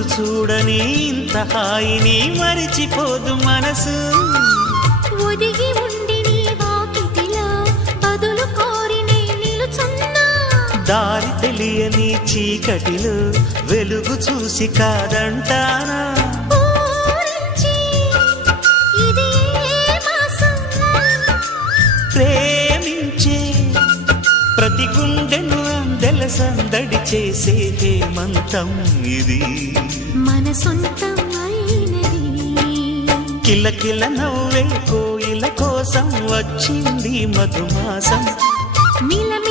రోజు చూడని ఇంత హాయిని మరిచిపోదు మనసు. ఒదిగి ఉండి నీ వాకిటిలో బదులు కోరి నే నిలుచున్నా. దారి తెలియని చీకటిలో వెలుగు చూసి కాదంటానా. ఊరించి ఇది ఏ మాసం? ప్రేమించే ప్రతి గుండెను అందెల సందడి చేసే హేమంతం ఇది. మన సొంతం అయినది. కిలకిల నవ్వే కోయిల కోసం వచ్చింది మధుమాసం. మిలమిల